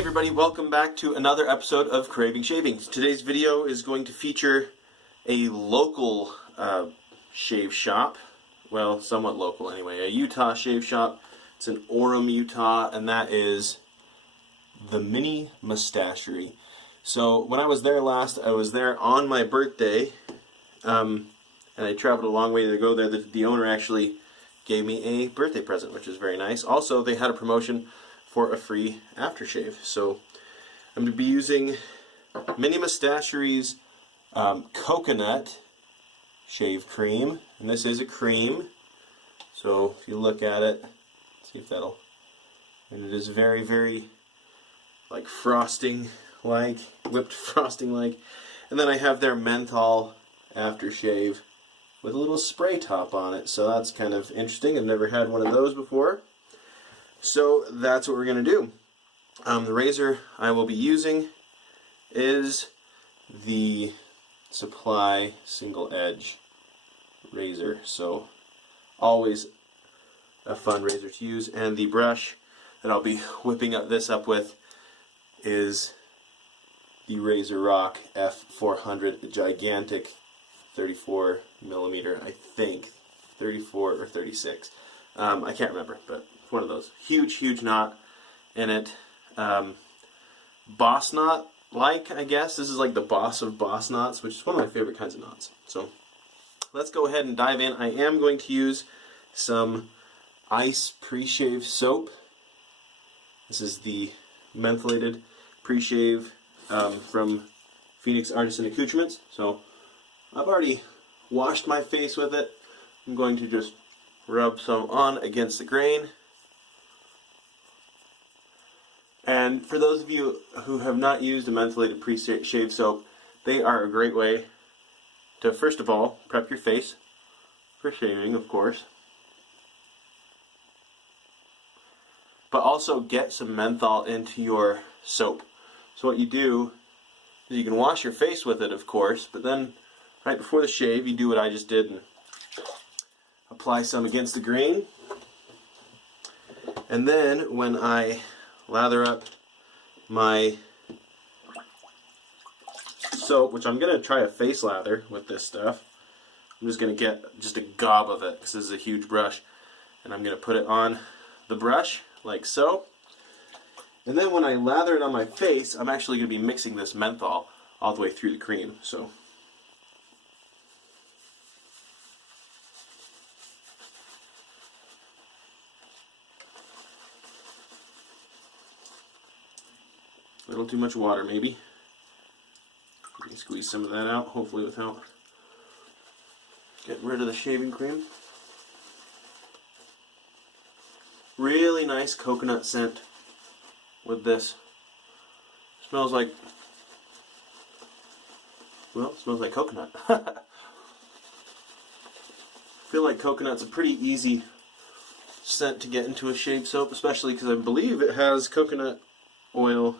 everybody, welcome back to another episode of Craving Shavings. Today's video is going to feature a local shave shop. Well, somewhat local anyway. A Utah shave shop. It's in Orem, Utah, and that is the Mini Moustachery. So when I was there last, I was there on my birthday, and I traveled a long way to go there. The owner actually gave me a birthday present, which is very nice. Also, they had a promotion for a free aftershave. So I'm going to be using Mini Moustachery's coconut shave cream, and this is a cream. So if you look at it, see if that'll, and it is very, very like frosting like, whipped frosting like. And then I have their menthol aftershave with a little spray top on it, so that's kind of interesting. I've never had one of those before. So that's what we're going to do. The razor I will be using is the Supply single edge razor, so always a fun razor to use. And the brush that I'll be whipping this up with is the RazoRock F-400, gigantic 34 millimeter, I think 34 or 36. I can't remember, but one of those. Huge knot in it. Boss knot like, I guess. This is like the boss of boss knots, which is one of my favorite kinds of knots. So let's go ahead and dive in. I am going to use some ice pre-shave soap. This is the mentholated pre-shave from Phoenix Artisan Accoutrements. So I've already washed my face with it. I'm going to just rub some on against the grain. And for those of you who have not used a mentholated pre-shave soap, they are a great way to, first of all, prep your face for shaving, of course, but also get some menthol into your soap. So what you do is you can wash your face with it, of course, but then right before the shave you do what I just did and apply some against the grain. And then when I lather up my soap, which I'm going to try a face lather with this stuff. I'm just going to get just a gob of it because this is a huge brush, and I'm going to put it on the brush like so. And then when I lather it on my face, I'm actually going to be mixing this menthol all the way through the cream. So a little too much water, maybe. You can squeeze some of that out, hopefully without getting rid of the shaving cream. Really nice coconut scent with this. Smells like, well, it smells like coconut. I feel like coconut's a pretty easy scent to get into a shave soap, especially because I believe it has coconut oil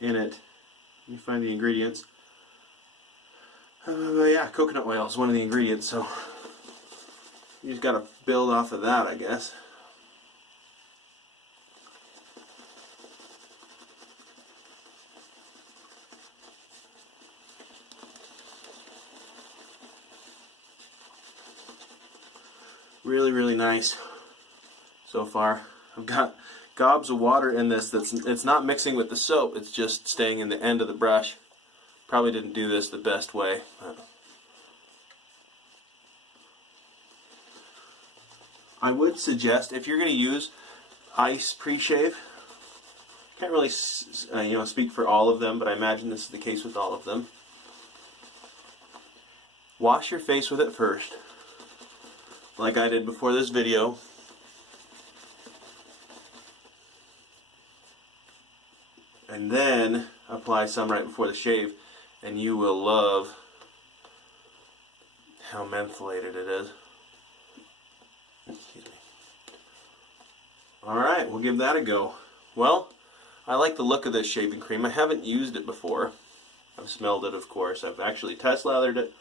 in it. Let me find the ingredients. Yeah, coconut oil is one of the ingredients, so you just gotta build off of that, I guess. Really nice so far. I've got gobs of water in this. It's not mixing with the soap, it's just staying in the end of the brush. Probably didn't do this the best way, but I would suggest, if you're going to use ice pre-shave, can't really speak for all of them, but I imagine this is the case with all of them. Wash your face with it first, like I did before this video. And then apply some right before the shave, and you will love how mentholated it is. Excuse me. Alright, we'll give that a go. Well, I like the look of this shaving cream. I haven't used it before. I've smelled it, of course. I've actually test lathered it,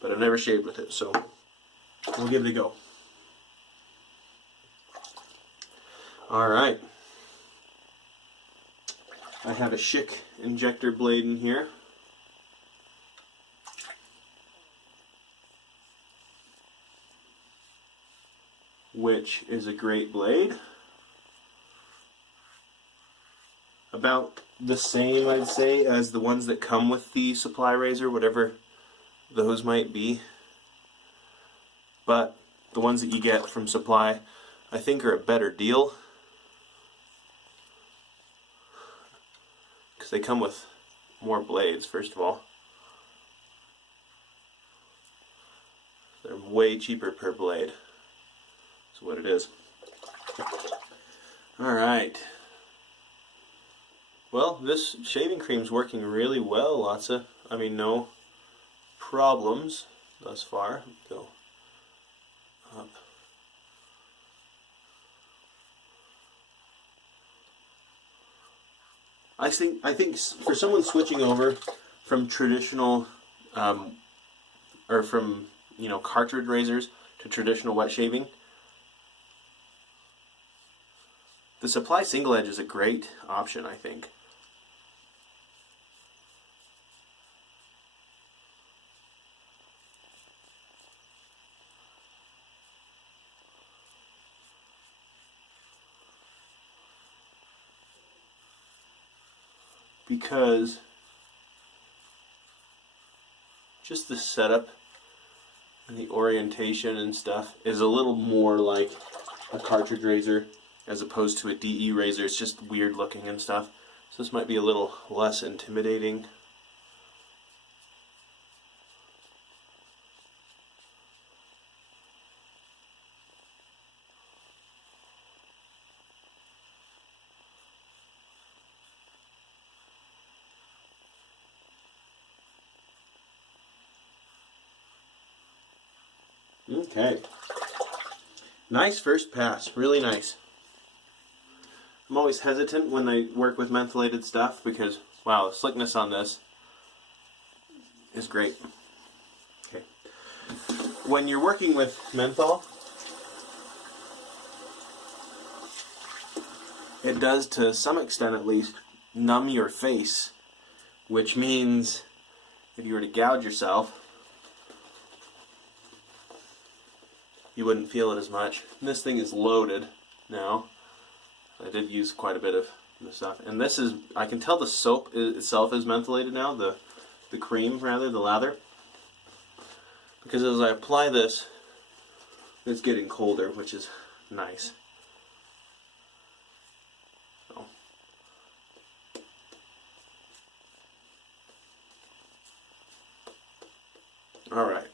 but I've never shaved with it, so we'll give it a go. Alright. I have a Schick injector blade in here. Which is a great blade. About the same, I'd say, as the ones that come with the supply razor, whatever those might be. But the ones that you get from supply, I think, are a better deal. Because they come with more blades, first of all. They're way cheaper per blade. That's what it is. Alright. Well, this shaving cream's working really well. No problems thus far. Go up. I think for someone switching over from traditional, or from cartridge razors to traditional wet shaving, the supply single edge is a great option, I think. Because just the setup and the orientation and stuff is a little more like a cartridge razor as opposed to a DE razor. It's just weird looking and stuff. So this might be a little less intimidating. Okay. Nice first pass. Really nice. I'm always hesitant when I work with mentholated stuff because, wow, the slickness on this is great. Okay. When you're working with menthol, it does, to some extent at least, numb your face, which means if you were to gouge yourself, you wouldn't feel it as much. And this thing is loaded now. I did use quite a bit of the stuff. And this is, I can tell the soap itself is mentholated now, the cream rather, the lather. Because as I apply this, it's getting colder, which is nice. So. Alright.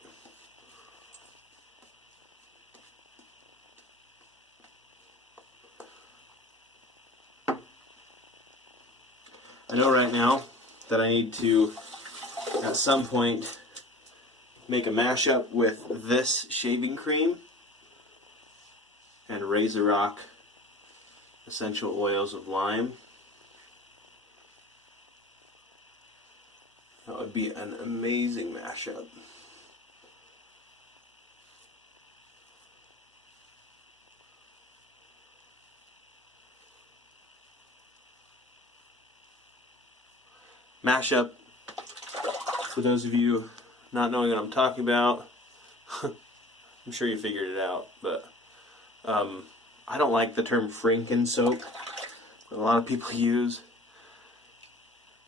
I know right now that I need to, at some point, make a mashup with this shaving cream and RazoRock essential oils of lime. That would be an amazing mashup. Mashup, for those of you not knowing what I'm talking about, I'm sure you figured it out, but I don't like the term Franken soap that a lot of people use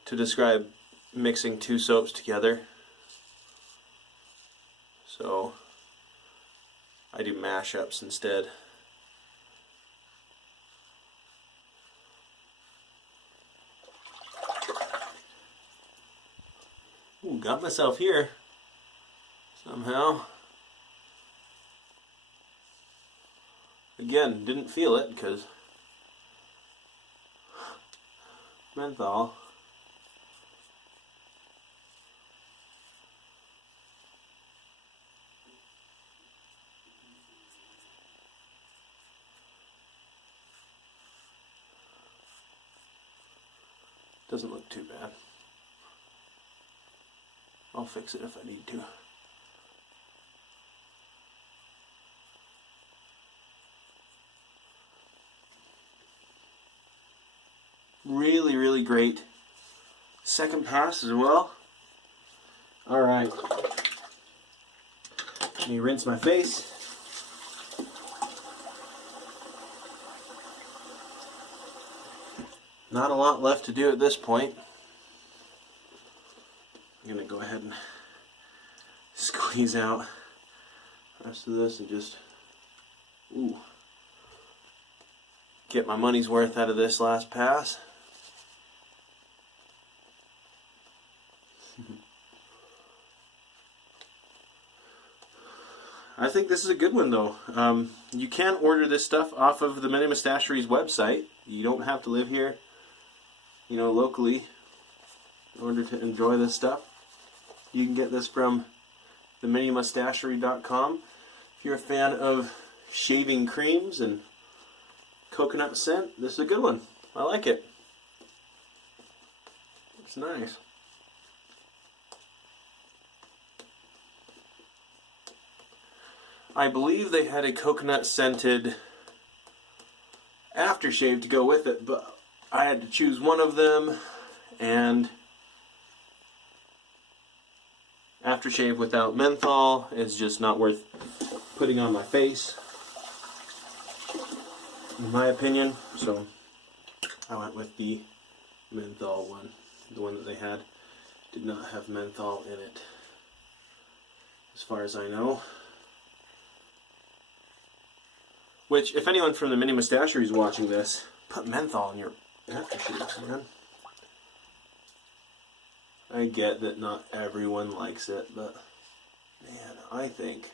to describe mixing two soaps together. So I do mashups instead. Ooh, got myself here somehow. Again, didn't feel it because menthol. Doesn't look too bad. I'll fix it if I need to. Really great second pass as well. Alright. Let me rinse my face. Not a lot left to do at this point. I'm going to go ahead and squeeze out the rest of this and just get my money's worth out of this last pass. I think this is a good one though. You can order this stuff off of the Mini Moustachery's website. You don't have to live here, you know, locally in order to enjoy this stuff. You can get this from the minimoustachery.com. If you're a fan of shaving creams and coconut scent, this is a good one. I like it. It's nice. I believe they had a coconut scented aftershave to go with it, but I had to choose one of them, and aftershave without menthol is just not worth putting on my face, in my opinion. So I went with the menthol one. The one that they had did not have menthol in it, as far as I know. Which, if anyone from the Mini Moustachery is watching this, put menthol in your aftershaves, man. I get that not everyone likes it, but man, I think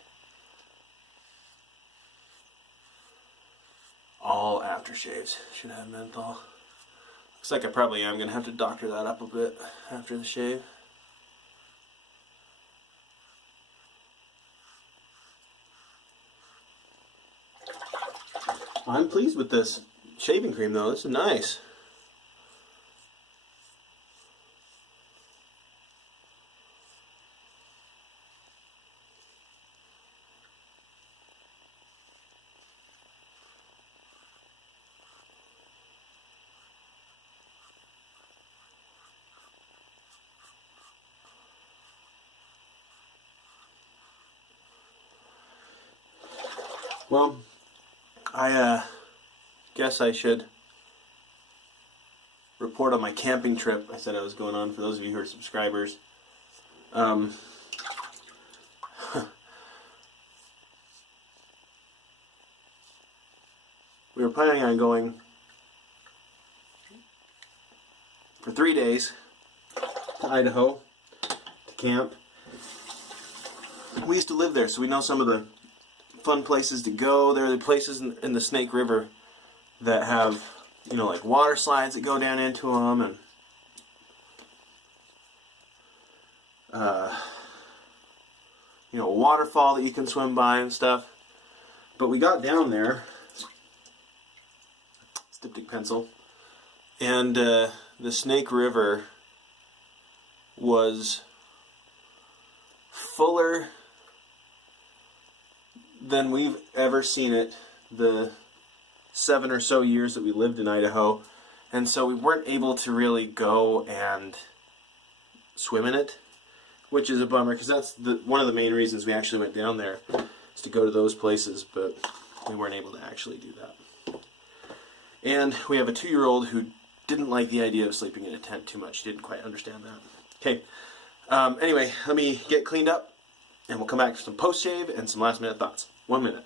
all aftershaves should have menthol. Looks like I probably am going to have to doctor that up a bit after the shave. I'm pleased with this shaving cream though. This is nice. Well, I guess I should report on my camping trip I said I was going on, for those of you who are subscribers. We were planning on going for 3 days to Idaho to camp. We used to live there, so we know some of the fun places to go. There are the places in the Snake River that have, you know, like water slides that go down into them, and you know, a waterfall that you can swim by and stuff. But we got down there, styptic pencil, and the Snake River was fuller than we've ever seen it the 7 or so years that we lived in Idaho, and so we weren't able to really go and swim in it, which is a bummer, because that's one of the main reasons we actually went down there, is to go to those places, but we weren't able to actually do that. And we have a 2-year-old who didn't like the idea of sleeping in a tent too much. He didn't quite understand that. Okay, anyway, let me get cleaned up, and we'll come back for some post-shave and some last-minute thoughts. 1 minute.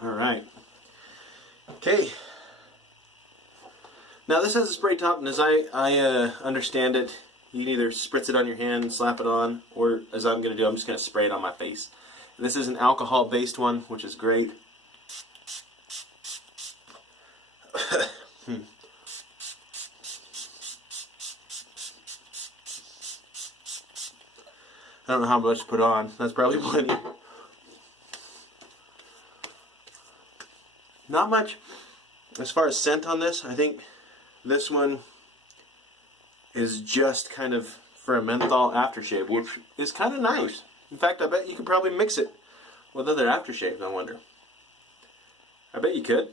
Alright. Okay. Now this has a spray top, and as I understand it, you can either spritz it on your hand and slap it on, or as I'm going to do, I'm just going to spray it on my face. And this is an alcohol-based one, which is great. I don't know how much to put on. That's probably plenty. Not much as far as scent on this. I think this one is just kind of for a menthol aftershave, which is kind of nice. In fact, I bet you could probably mix it with other aftershaves, I wonder. I bet you could.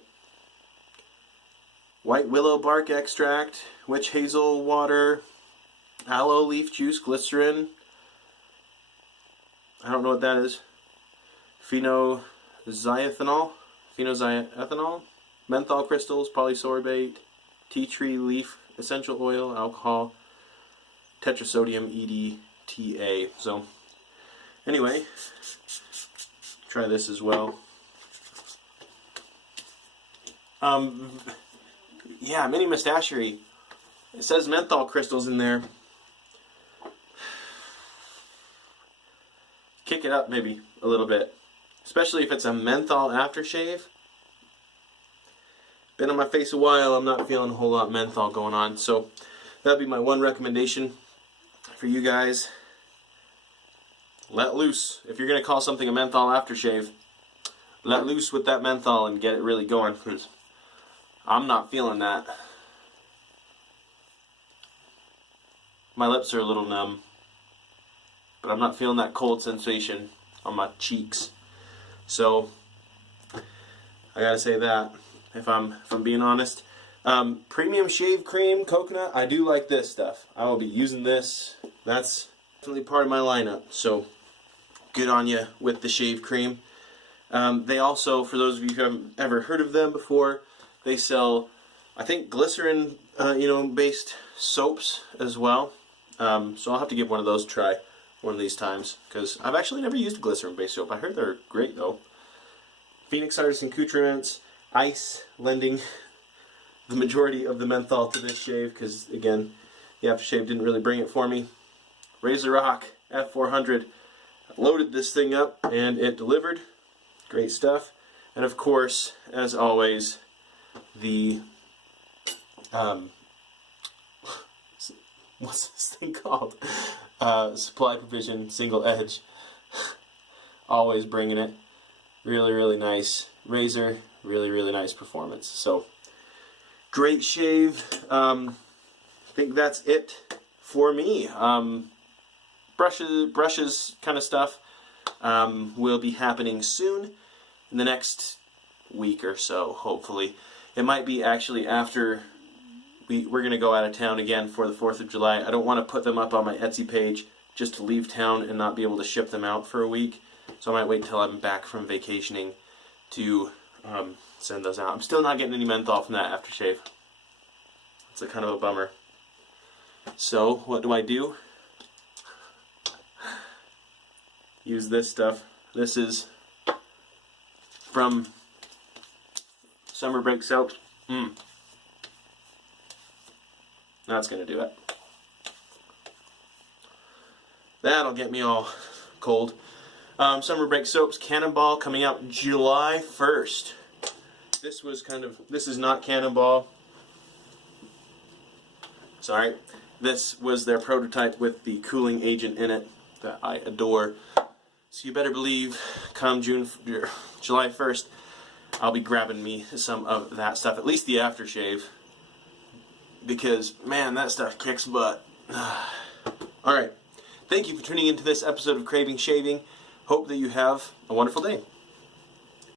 White willow bark extract, witch hazel water, aloe leaf juice, glycerin. I don't know what that is. Phenoxyethanol, menthol crystals, polysorbate, tea tree leaf, essential oil, alcohol, tetrasodium EDTA. So, anyway, try this as well. Yeah, Mini Moustachery. It says menthol crystals in there. Kick it up maybe a little bit. Especially if it's a menthol aftershave. Been on my face a while, I'm not feeling a whole lot of menthol going on. So that'd be my one recommendation for you guys. Let loose. If you're going to call something a menthol aftershave, let loose with that menthol and get it really going, because I'm not feeling that. My lips are a little numb, but I'm not feeling that cold sensation on my cheeks. So I gotta say that, if I'm being honest. Premium shave cream, coconut, I do like this stuff. I will be using this. That's definitely part of my lineup. So good on you with the shave cream. They also, for those of you who haven't ever heard of them before, they sell, I think, glycerin, based soaps as well. So I'll have to give one of those a try one of these times, because I've actually never used a glycerin-based soap. I heard they're great though. Phoenix Artisan accoutrements, ice, lending the majority of the menthol to this shave, because again, the aftershave didn't really bring it for me. RazoRock F-400, loaded this thing up and it delivered. Great stuff. And of course, as always, the what's this thing called? Supply Provision single edge. Always bringing it. Really, really nice razor. Really, really nice performance. So, great shave. I think that's it for me. Brushes kind of stuff will be happening soon, in the next week or so, hopefully. It might be actually after we're going to go out of town again for the 4th of July. I don't want to put them up on my Etsy page just to leave town and not be able to ship them out for a week. So I might wait till I'm back from vacationing to send those out. I'm still not getting any menthol from that aftershave. It's a kind of a bummer. So what do? Use this stuff. This is from Summer Break Soaps. That's going to do it. That'll get me all cold. Summer Break Soaps Cannonball coming out July 1st. This is not Cannonball. Sorry. This was their prototype with the cooling agent in it that I adore. So you better believe come July 1st, I'll be grabbing me some of that stuff. At least the aftershave. Because, man, that stuff kicks butt. Alright. Thank you for tuning into this episode of Craving Shaving. Hope that you have a wonderful day.